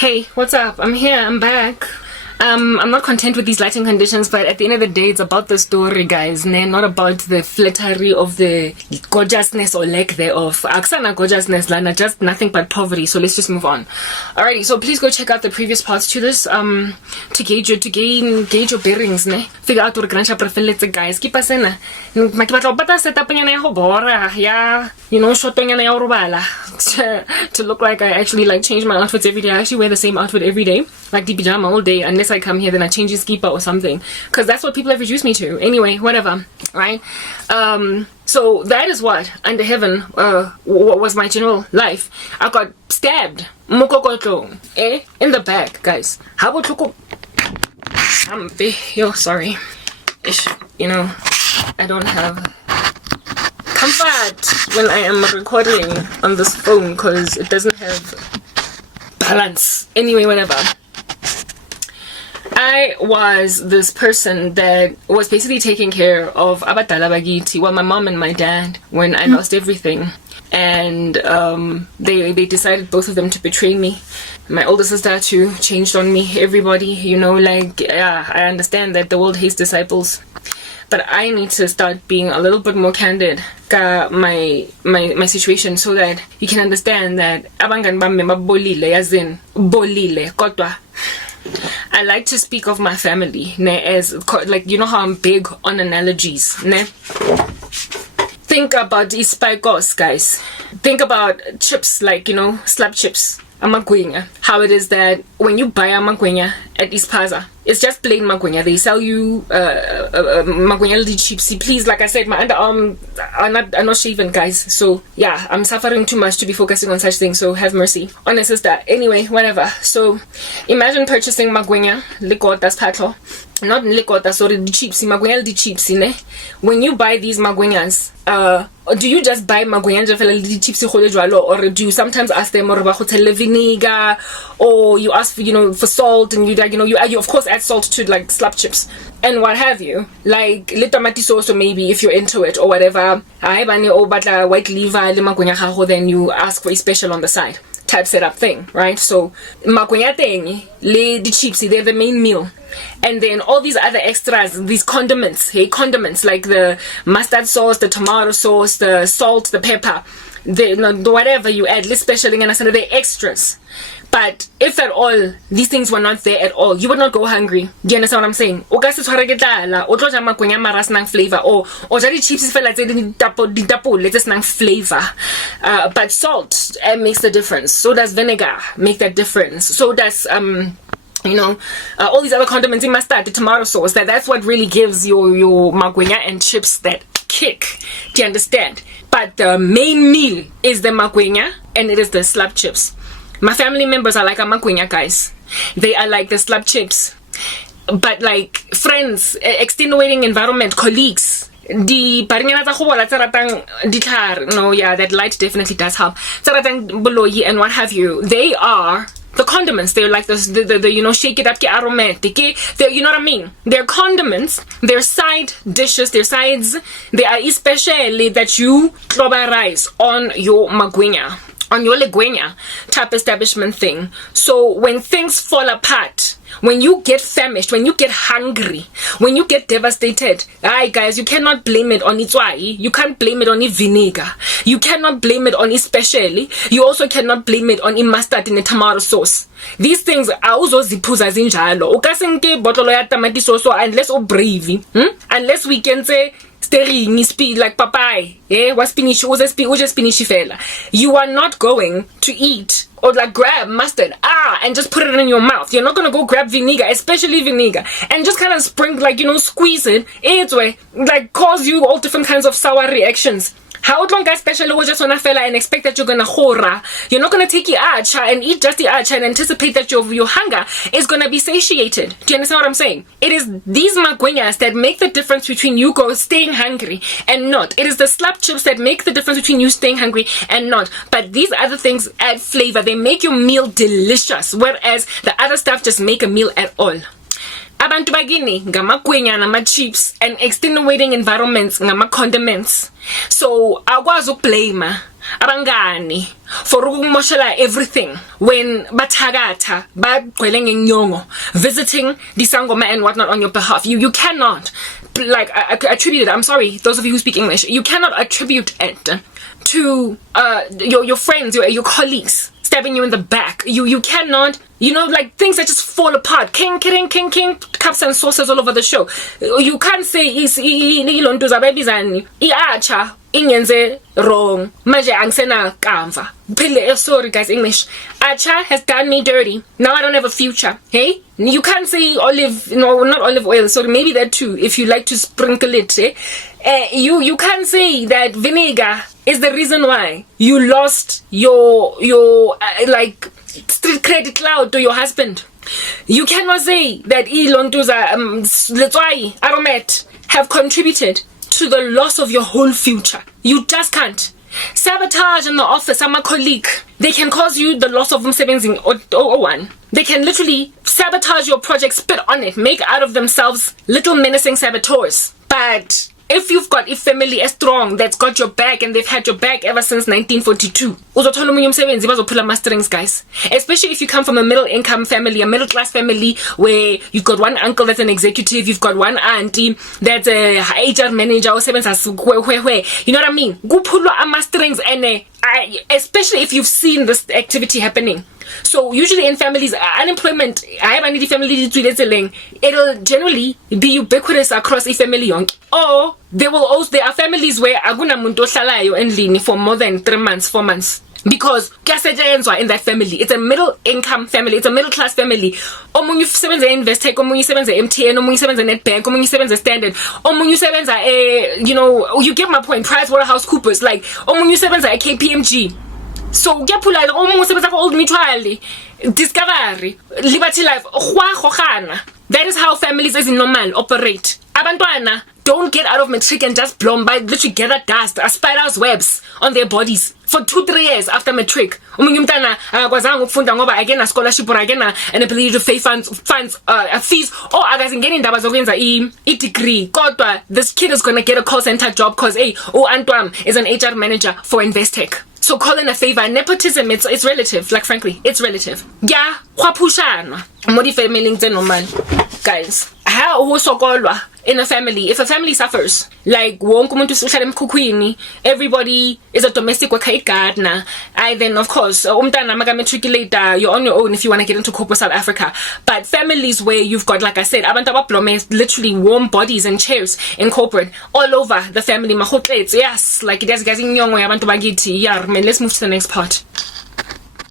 Hey, what's up? I'm here, I'm back. I'm not content with these lighting conditions, but at the end of the day, it's about the story, guys. Not about the flattery of the gorgeousness or lack thereof. Aksana gorgeousness, Lana, just nothing but poverty. So let's just move on. Alrighty, so please go check out the previous parts to this, to gauge your bearings, ne? Figure out what grandcha prefeletse, guys. Keep us in. Makipatla set up yeah, you know, short to look like I actually like change my outfits every day. I actually wear the same outfit every day, like the pajama all day, unless I come here then I change the skipa or something, because that's what people have reduced me to. Anyway, whatever, right? So that is what under heaven what was my general life. I got stabbed mokokoto in the back, guys. How about yo, sorry, you know, I don't have comfort when I am recording on this phone because it doesn't have balance. Anyway, whatever. I was this person that was basically taking care of abadala bagiti, well, my mom and my dad, when I lost everything. And they decided, both of them, to betray me. My older sister too changed on me. Everybody, you know, like, yeah, I understand that the world hates disciples, but I need to start being a little bit more candid my situation, so that you can understand that abangan bami mabolile, as in bolile kodwa. I like to speak of my family as, like, you know how I'm big on analogies, ne? Think about these spikos, guys. Think about chips, like, you know, slab chips. Amagwenya. How it is that when you buy a magwenya at Ispaza, it's just plain magwenya. They sell you magwenya cheapsy. Please, like I said, my underarm are not shaven, guys. So yeah, I'm suffering too much to be focusing on such things. So have mercy on a sister. Anyway, whatever. So imagine purchasing magwenya, likotas patlo. Not likota, sorry, the cheapsy, magwenya the cheapsy, ne? When you buy these magwenyas, do you just buy magwenya the cheapsy or do you sometimes ask them or vinegar, or you ask for, you know, for salt, and you, like, you know, you of course add salt to, like, slab chips and what have you, like little tomato sauce, or maybe if you're into it or whatever. White liver, then you ask for a special on the side type setup thing, right? So magwenya thing, the chipsy, they're the main meal. And then all these other extras, these condiments, condiments like the mustard sauce, the tomato sauce, the salt, the pepper, the whatever you add, especially and the extras. But if at all these things were not there at all, you would not go hungry. Do you understand what I'm saying? Flavor or chips flavor. But salt makes the difference. So does vinegar make that difference. So does you know, all these other condiments in mustard, the tomato sauce. That's what really gives your magwenya and chips that kick. Do you understand? But the main meal is the magwenya, and it is the slab chips. My family members are like a magwenya, guys. They are like the slab chips. But like friends, extenuating environment, colleagues, the no, yeah, that light definitely does help. Boloi and what have you. They are the condiments. They're like the you know, shake it up, get aromatic. You know what I mean? They're condiments. They're side dishes. They're sides. They are especially that you rice on your magwenya, on your legwenya type establishment thing. So when things fall apart, when you get famished, when you get hungry, when you get devastated, guys, you cannot blame it on itswai. You can't blame it on vinegar. You cannot blame it on especially. You also cannot blame it on mustard in a tomato sauce. These things are also zipuza zinjalo. Ukasenke bottle ya tomato sauce unless o brave, unless we can say stirring speed like papai, was spinach, spinach fella. You are not going to eat or like grab mustard and just put it in your mouth. You're not gonna go grab vinegar, especially vinegar, and just kind of sprinkle, like, you know, squeeze it. It's way like cause you all different kinds of sour reactions. How long guys special was just on a fella and expect that you're gonna hora? You're not gonna take your acha and eat just the acha and anticipate that your hunger is gonna be satiated. Do you understand what I'm saying? It is these magwenyas that make the difference between you staying hungry and not. It is the slab chips that make the difference between you staying hungry and not. But these other things add flavor. They make your meal delicious, whereas the other stuff just make a meal at all. abantu bakini ngamagwinya nama-chips and extenuating environments ngama-condiments. So akwazi ukublame abangani for ukumoshela everything when bathakatha bagcwele ngenyongo visiting disangoma and whatnot on your behalf. You cannot like attribute it. I'm sorry, those of you who speak English, you cannot attribute it to your friends, your colleagues stabbing you in the back. You cannot, like things that just fall apart. King, cups and saucers all over the show. You can't say iacha ingenze wrong. Manje angsena kamva. Sorry guys, English. Acha has done me dirty. Now I don't have a future. Hey? You can't say not olive oil. Sorry, maybe that too, if you like to sprinkle it. You can't say that vinegar is the reason why you lost your like street credit cloud to your husband. You cannot say that ilontuza letswai aromat have contributed to the loss of your whole future. You just can't. Sabotage in the office, I'm a colleague. They can cause you the loss of umsebenzini one. They can literally sabotage your project, spit on it, make out of themselves little menacing saboteurs. But if you've got a family as strong that's got your back and they've had your back ever since 1942, uzothola umunye umsebenzi bazophula ama-strings, guys. Especially if you come from a middle income family, a middle class family where you've got one uncle that's an executive, you've got one auntie that's a HR manager, or seven, you know what I mean? Kuphulwa ama-strings, and especially if you've seen this activity happening. So usually in families, unemployment, it'll generally be ubiquitous across a family. Or there are families where aguna muntu ohlalayo endlini for more than 3 months, 4 months. Because in that family, it's a middle income family, it's a middle class family. Omunye usebenza Investec, omunye usebenza MTN, omunye usebenza Nedbank, omunye usebenza Standard, omunye usebenza you get my point, PricewaterhouseCoopers, like omunye usebenza KPMG. So kuyaphula omunye usebenza Old Mutual, Discovery, Liberty Life, that is how families as in normal operate. Abantwana don't get out of matric and just blown by literally gather dust as spiders' webs on their bodies for 2-3 years after matric. Omunye umntana akakwazanga ukufunda ngoba again a scholarship or again an ability to pay fees or akazingena indaba zokwenza i degree. Kodwa this kid is gonna get a call center job cause Antwam is an HR manager for Investec. So call in a favor. Nepotism, it's relative. Like frankly, it's relative. Yeah, kwapushana. Modi family normal, guys. How usokolwa in a family? If a family suffers, like wonke umuntu uhlala emkhukhwini, everybody is a domestic worker gardener. Then of course, umntana matriculate, you're on your own if you want to get into corporate South Africa. But families where you've got, like I said, abantu abablome literally warm bodies and chairs in corporate all over the family. Yes, like it is getting young. Yeah, man, let's move to the next part.